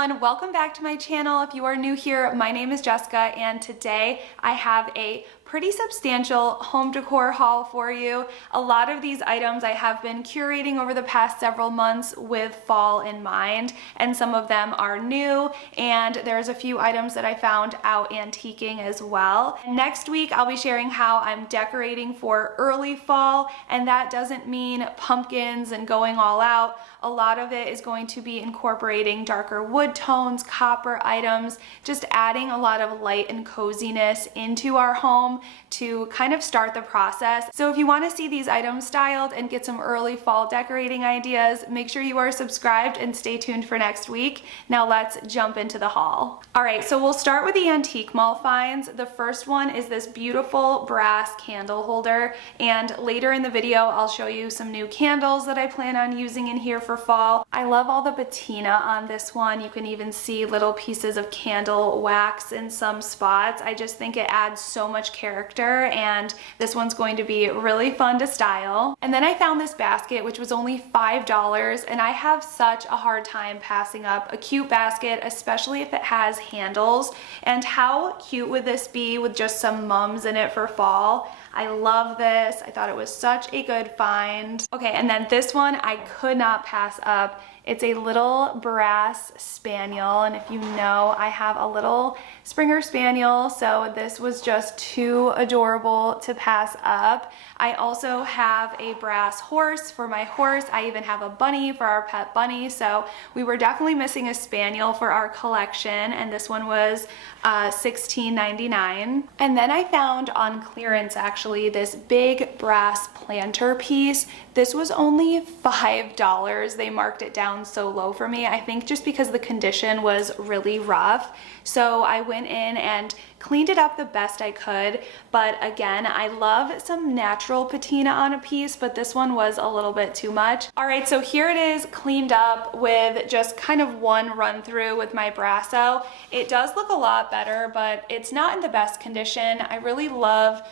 everyone, welcome back to my channel. If you are new here, my name is Jessica and today I have a pretty substantial home decor haul for you. A lot of these items I have been curating over the past several months with fall in mind, and some of them are new, and there's a few items that I found out antiquing as well. And next week I'll be sharing how I'm decorating for early fall, and that doesn't mean pumpkins and going all out. A lot of it is going to be incorporating darker wood tones, copper items, just adding a lot of light and coziness into our home to kind of start the process. So if you want to see these items styled and get some early fall decorating ideas, make sure you are subscribed and stay tuned for next week. Now let's jump into the haul. All right, so we'll start with the antique mall finds. The first one is this beautiful brass candle holder, and later in the video I'll show you some new candles that I plan on using in here for fall. I love all the patina on this one. You can even see little pieces of candle wax in some spots. I just think it adds so much character, and this one's going to be really fun to style. And then I found this basket, which was only $5, and I have such a hard time passing up a cute basket, especially if it has handles. And how cute would this be with just some mums in it for fall? I love this. I thought it was such a good find. Okay, and then this one I could not pass up. It's a little brass spaniel, and if you know, I have a little Springer Spaniel, so this was just too adorable to pass up. I also have a brass horse for my horse. I even have a bunny for our pet bunny, so we were definitely missing a spaniel for our collection, and this one was $16.99. And then I found on clearance actually this big brass planter piece. This was only $5. They marked it down so low for me, I think just because the condition was really rough. So I went in and cleaned it up the best I could, but again, I love some natural patina on a piece, but this one was a little bit too much. All right, so here it is cleaned up with just kind of one run through with my Brasso. It does look a lot better, but it's not in the best condition. I really love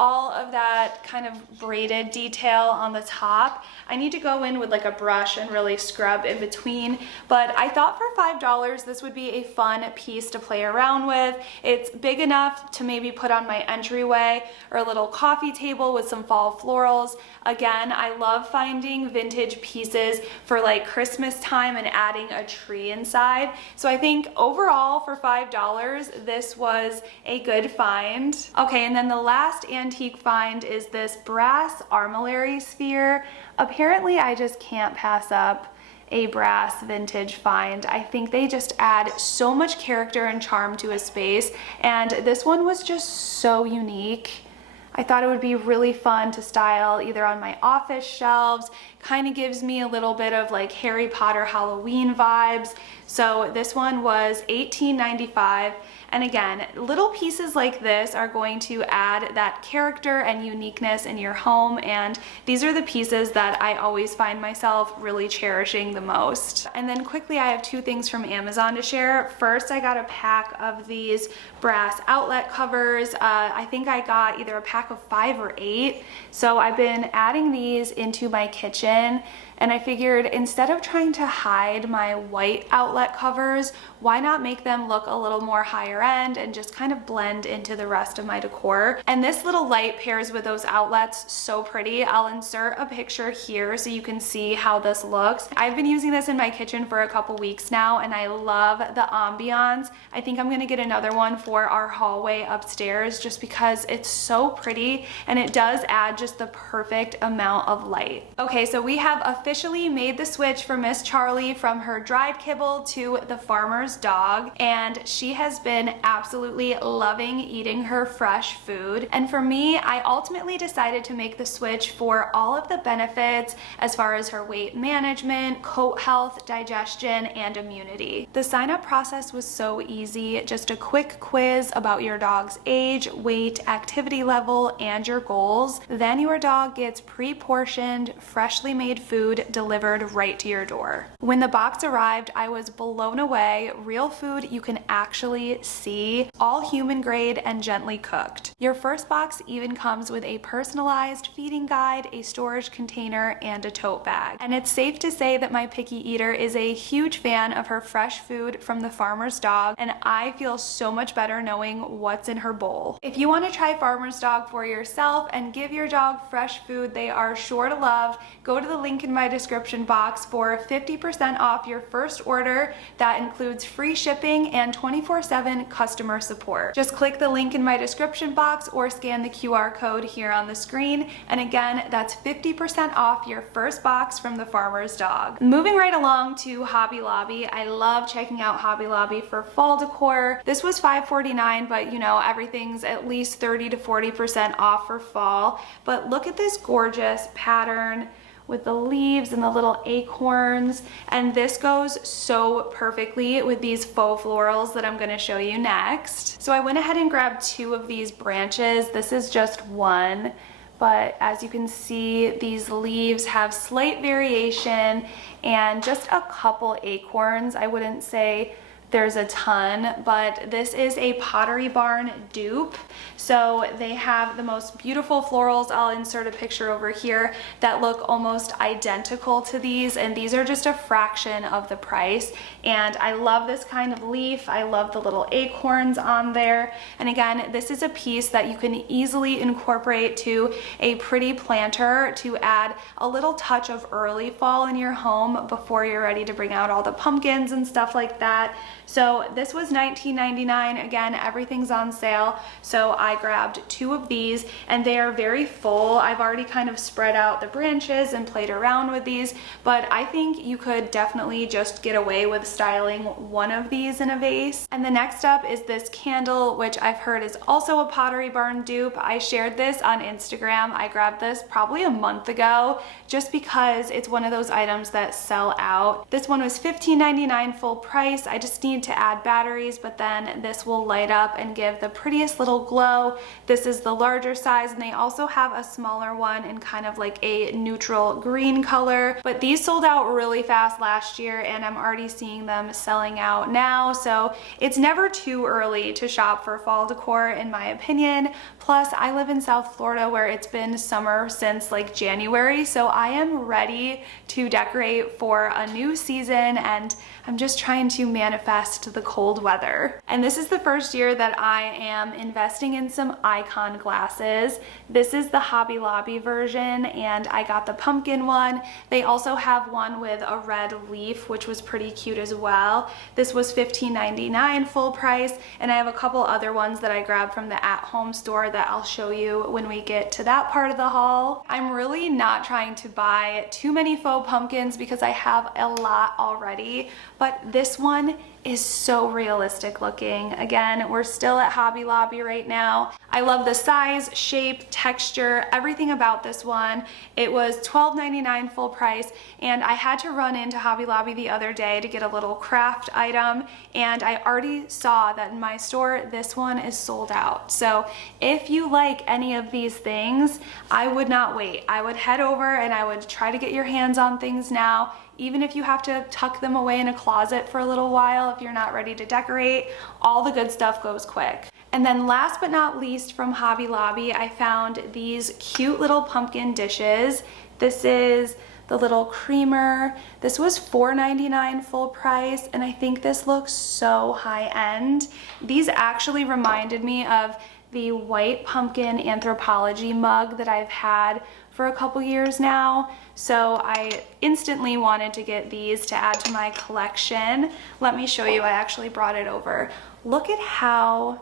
all of that kind of braided detail on the top. I need to go in with like a brush and really scrub in between, but I thought for $5 this would be a fun piece to play around with. It's big enough to maybe put on my entryway or a little coffee table with some fall florals. Again, I love finding vintage pieces for like Christmas time and adding a tree inside. So I think overall for $5, this was a good find. Okay, and then the last antique find is this brass armillary sphere. Apparently I just can't pass up a brass vintage find. I think they just add so much character and charm to a space, and this one was just so unique. I thought it would be really fun to style either on my office shelves. Kind of gives me a little bit of like Harry Potter Halloween vibes. So this one was $18.95. And again, little pieces like this are going to add that character and uniqueness in your home, and these are the pieces that I always find myself really cherishing the most. And then quickly, I have two things from Amazon to share. First, I got a pack of these brass outlet covers. I think I got either a pack of 5 or 8. So I've been adding these into my kitchen, and I figured instead of trying to hide my white outlet covers, why not make them look a little more higher end and just kind of blend into the rest of my decor. And this little light pairs with those outlets so pretty. I'll insert a picture here so you can see how this looks. I've been using this in my kitchen for a couple weeks now, and I love the ambiance. I think I'm gonna get another one for our hallway upstairs just because it's so pretty and it does add just the perfect amount of light. Okay, so we have officially made the switch for Miss Charlie from her dried kibble to the farmer's dog, and she has been absolutely loving eating her fresh food. And for me, I ultimately decided to make the switch for all of the benefits as far as her weight management, coat health, digestion, and immunity. The sign up process was so easy. Just a quick quiz about your dog's age, weight, activity level, schedule and your goals, then your dog gets pre-portioned, freshly made food delivered right to your door. When the box arrived, I was blown away. Real food you can actually see, all human grade and gently cooked. Your first box even comes with a personalized feeding guide, a storage container, and a tote bag. And it's safe to say that my picky eater is a huge fan of her fresh food from the farmer's dog, and I feel so much better knowing what's in her bowl. If you want to try farmer's dog for yourself and give your dog fresh food they are sure to love, go to the link in my description box for 50% off your first order. That includes free shipping and 24/7 customer support. Just click the link in my description box or scan the QR code here on the screen, and again, that's 50% off your first box from the farmer's dog. Moving right along to Hobby Lobby. I love checking out Hobby Lobby for fall decor. This was $5.49, but you know, everything's at least 30 to 40% off for fall. But look at this gorgeous pattern with the leaves and the little acorns, and this goes so perfectly with these faux florals that I'm going to show you next. So I went ahead and grabbed 2 of these branches. This is just one, but as you can see, these leaves have slight variation and just a couple acorns. I wouldn't say there's a ton, but this is a Pottery Barn dupe. So they have the most beautiful florals. I'll insert a picture over here that look almost identical to these, and these are just a fraction of the price. And I love this kind of leaf. I love the little acorns on there. And again, this is a piece that you can easily incorporate to a pretty planter to add a little touch of early fall in your home before you're ready to bring out all the pumpkins and stuff like that. So this was $19.99. Again, everything's on sale. So I grabbed 2 of these, and they are very full. I've already kind of spread out the branches and played around with these, but I think you could definitely just get away with styling 1 of these in a vase. And the next up is this candle, which I've heard is also a Pottery Barn dupe. I shared this on Instagram. I grabbed this probably a month ago just because it's one of those items that sell out. This one was $15.99 full price. I just need to add batteries, but then this will light up and give the prettiest little glow. This is the larger size, and they also have a smaller one in kind of like a neutral green color, but these sold out really fast last year, and I'm already seeing them selling out now. So it's never too early to shop for fall decor, in my opinion. Plus, I live in South Florida where it's been summer since like January, so I am ready to decorate for a new season, and I'm just trying to manifest the cold weather. And this is the first year that I am investing in some icon glasses. This is the Hobby Lobby version, and I got the pumpkin one. They also have one with a red leaf, which was pretty cute as well. This was $15.99 full price, and I have a couple other ones that I grabbed from the at-home store that I'll show you when we get to that part of the haul. I'm really not trying to buy too many faux pumpkins because I have a lot already, but this one is so realistic looking. Again, we're still at Hobby Lobby right now. I love the size, shape, texture, everything about this one. It was $12.99 full price, and I had to run into Hobby Lobby the other day to get a little craft item, and I already saw that in my store this one is sold out. So if you like any of these things, I would not wait. I would head over and I would try to get your hands on things now. Even if you have to tuck them away in a closet for a little while if you're not ready to decorate, all the good stuff goes quick. And then last but not least from Hobby Lobby, I found these cute little pumpkin dishes. This is the little creamer. This was $4.99 full price, and I think this looks so high-end. These actually reminded me of the white pumpkin anthropology mug that I've had for a couple years now. So I instantly wanted to get these to add to my collection. Let me show you, I actually brought it over. Look at how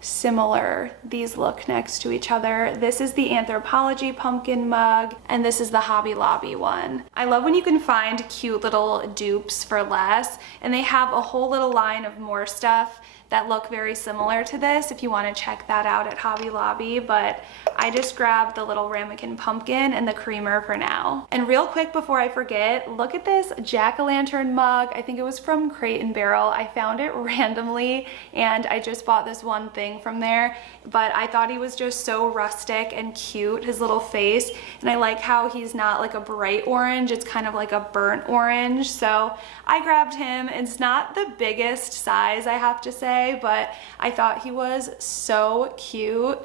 similar these look next to each other. This is the anthropology pumpkin mug, and this is the Hobby Lobby one. I love when you can find cute little dupes for less, and they have a whole little line of more stuff that look very similar to this if you want to check that out at Hobby Lobby, but I just grabbed the little ramekin pumpkin and the creamer for now. And real quick before I forget, look at this jack-o'-lantern mug. I think it was from Crate and Barrel. I found it randomly and I just bought this one thing from there, but I thought he was just so rustic and cute, his little face, and I like how he's not like a bright orange, it's kind of like a burnt orange, so I grabbed him. It's not the biggest size, I have to say, but I thought he was so cute.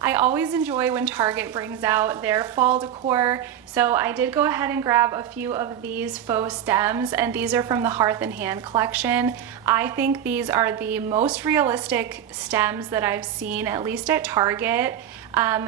I always enjoy when Target brings out their fall decor, so I did go ahead and grab a few of these faux stems, and these are from the Hearth Hand collection. I think these are the most realistic stems that I've seen, at least at Target.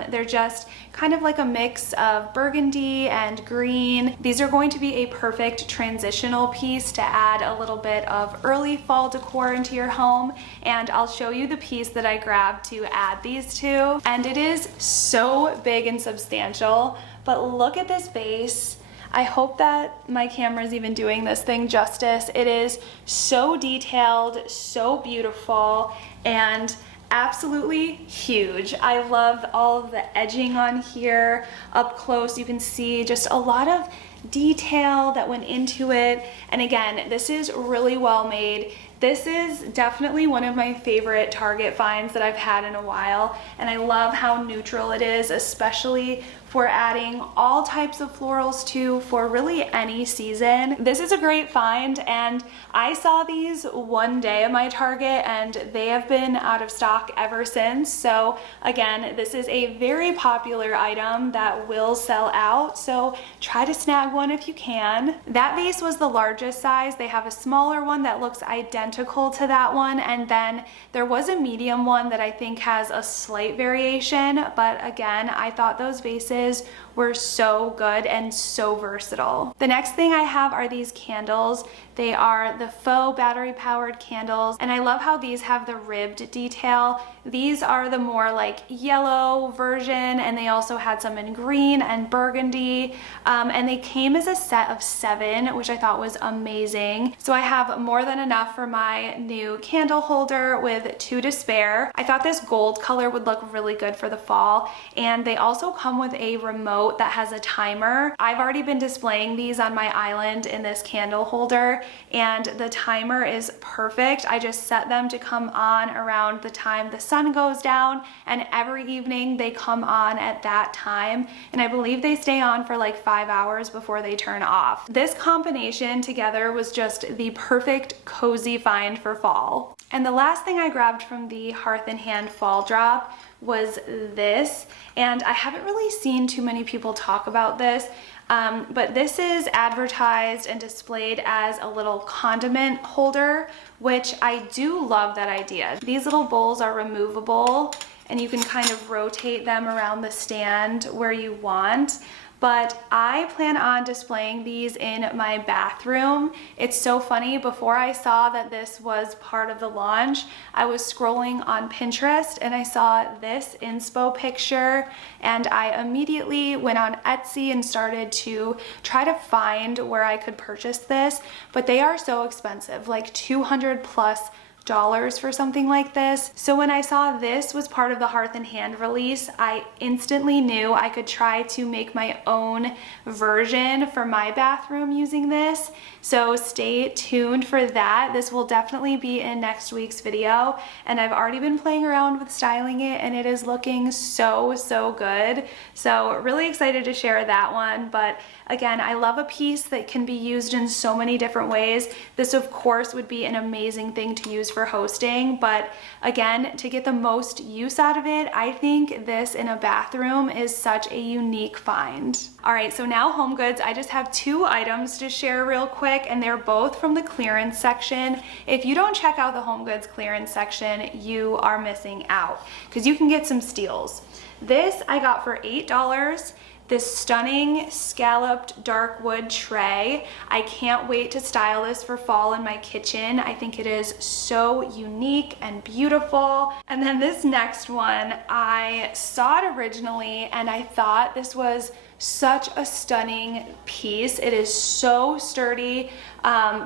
They're just kind of like a mix of burgundy and green. These are going to be a perfect transitional piece to add a little bit of early fall decor into your home, and I'll show you the piece that I grabbed to add these to. And it is so big and substantial, but look at this vase. I hope that my camera is even doing this thing justice. It is so detailed, so beautiful, and absolutely huge. I love all of the edging on here. Up close you can see just a lot of detail that went into it, and again, this is really well made. This is definitely one of my favorite Target finds that I've had in a while, and I love how neutral it is, especially for adding all types of florals to for really any season. This is a great find, and I saw these one day at my Target and they have been out of stock ever since. So again, this is a very popular item that will sell out, so try to snag one if you can. That vase was the largest size. They have a smaller one that looks identical to that one, and then there was a medium one that I think has a slight variation, but again, I thought those vases were so good and so versatile. The next thing I have are these candles. They are the faux battery powered candles, and I love how these have the ribbed detail. These are the more like yellow version, and they also had some in green and burgundy, and they came as a set of 7, which I thought was amazing. So I have more than enough for my new candle holder with 2 to spare. I thought this gold color would look really good for the fall, and they also come with a remote that has a timer. I've already been displaying these on my island in this candle holder, and the timer is perfect. I just set them to come on around the time the sun goes down, and every evening they come on at that time, and I believe they stay on for like 5 hours before they turn off. This combination together was just the perfect cozy find for fall. And the last thing I grabbed from the Hearth Hand fall drop was this, and I haven't really seen too many people talk about this, but this is advertised and displayed as a little condiment holder, which I do love that idea. These little bowls are removable and you can kind of rotate them around the stand where you want. But I plan on displaying these in my bathroom. It's so funny, before I saw that this was part of the launch, I was scrolling on Pinterest and I saw this inspo picture, and I immediately went on Etsy and started to try to find where I could purchase this, but they are so expensive, like $200+ for something like this. So when I saw this was part of the Hearth Hand release, I instantly knew I could try to make my own version for my bathroom using this. So stay tuned for that. This will definitely be in next week's video, and I've already been playing around with styling it and it is looking so good. So really excited to share that one. But again, I love a piece that can be used in so many different ways. This of course would be an amazing thing to use for hosting, but again, to get the most use out of it, I think this in a bathroom is such a unique find. All right, so now home goods. I just have 2 items to share real quick, and they're both from the clearance section. If you don't check out the home goods clearance section, you are missing out because you can get some steals. This I got for $8. This stunning scalloped dark wood tray. I can't wait to style this for fall in my kitchen. I think it is so unique and beautiful. And then this next one, I saw it originally and I thought this was such a stunning piece. It is so sturdy,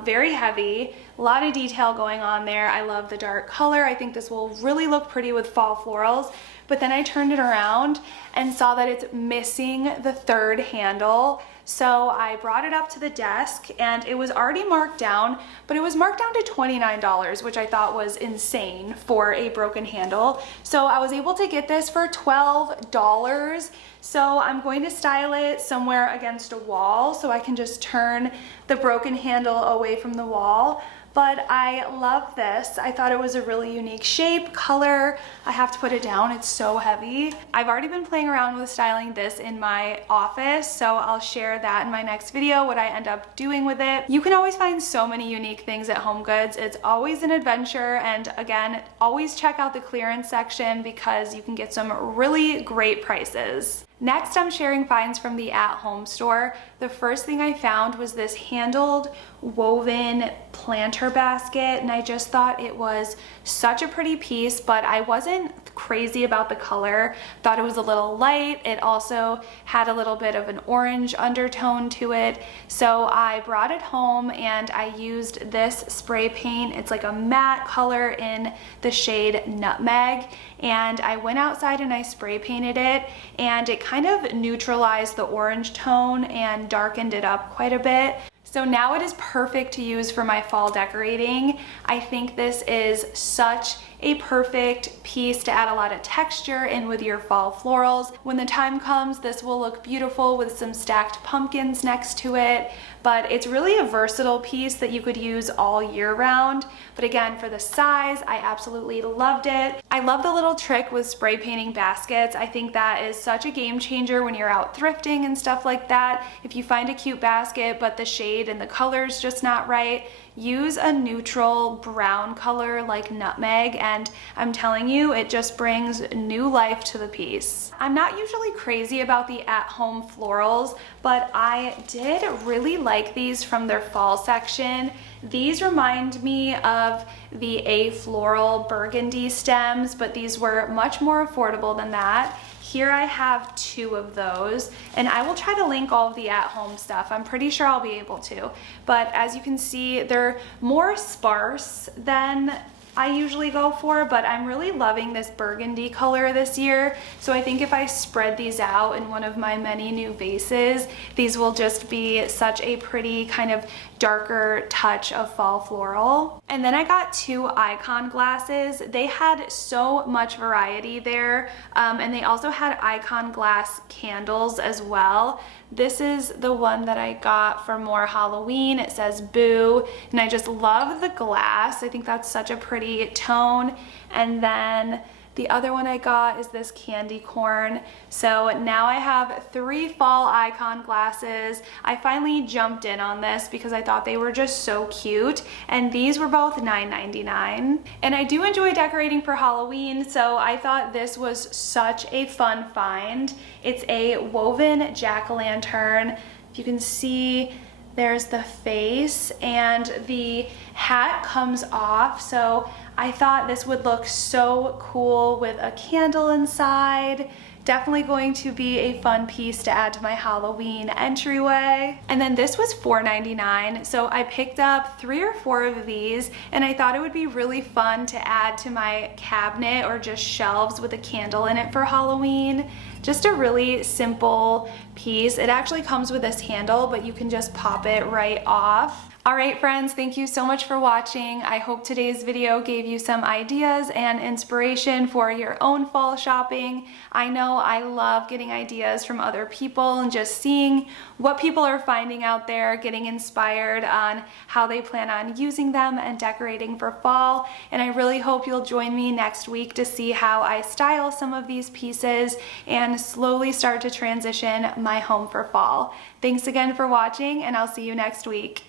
very heavy, a lot of detail going on there. I love the dark color. I think this will really look pretty with fall florals. But then I turned it around and saw that it's missing the third handle. So I brought it up to the desk and it was already marked down, but it was marked down to $29, which I thought was insane for a broken handle. So I was able to get this for $12. So I'm going to style it somewhere against a wall so I can just turn the broken handle away from the wall. But I love this. I thought it was a really unique shape, color. I have to put it down, it's so heavy. I've already been playing around with styling this in my office, so I'll share that in my next video, what I end up doing with it. You can always find so many unique things at HomeGoods. It's always an adventure, and again, always check out the clearance section because you can get some really great prices. Next, I'm sharing finds from the at-home store. The first thing I found was this handled woven planter basket, and I just thought it was such a pretty piece, but I wasn't crazy about the color. Thought it was a little light. It also had a little bit of an orange undertone to it. So I brought it home and I used this spray paint. It's like a matte color in the shade Nutmeg. And I went outside and I spray painted it, and it kind of neutralized the orange tone and darkened it up quite a bit. So now it is perfect to use for my fall decorating. I think this is such a perfect piece to add a lot of texture in with your fall florals. When the time comes, this will look beautiful with some stacked pumpkins next to it, but it's really a versatile piece that you could use all year round. But again, for the size, I absolutely loved it. I love the little trick with spray painting baskets. I think that is such a game changer when you're out thrifting and stuff like that. If you find a cute basket, but the shade and the color's just not right, use a neutral brown color like Nutmeg, and I'm telling you, it just brings new life to the piece. I'm not usually crazy about the at-home florals, but I did really like these from their fall section. These remind me of the A Floral burgundy stems, but these were much more affordable than that. Here I have 2 of those, and I will try to link all of the at-home stuff. I'm pretty sure I'll be able to. But as you can see, they're more sparse than I usually go for, but I'm really loving this burgundy color this year. So I think if I spread these out in one of my many new vases, these will just be such a pretty kind of darker touch of fall floral. And then I got 2 icon glasses. They had so much variety there, and they also had icon glass candles as well. This is the one that I got for more Halloween. It says Boo, and I just love the glass. I think that's such a pretty tone. And then the other one I got is this candy corn. So now I have 3 fall icon glasses. I finally jumped in on this because I thought they were just so cute, and these were both $9.99. And I do enjoy decorating for Halloween, so I thought this was such a fun find. It's a woven jack-o'-lantern. If you can see, there's the face, and the hat comes off, so I thought this would look so cool with a candle inside. Definitely going to be a fun piece to add to my Halloween entryway. And then this was $4.99, so I picked up 3 or 4 of these, and I thought it would be really fun to add to my cabinet or just shelves with a candle in it for Halloween. Just a really simple piece. It actually comes with this handle, but you can just pop it right off. All right, friends, thank you so much for watching. I hope today's video gave you some ideas and inspiration for your own fall shopping. I know I love getting ideas from other people and just seeing what people are finding out there, getting inspired on how they plan on using them and decorating for fall. And I really hope you'll join me next week to see how I style some of these pieces and slowly start to transition my home for fall. Thanks again for watching, and I'll see you next week.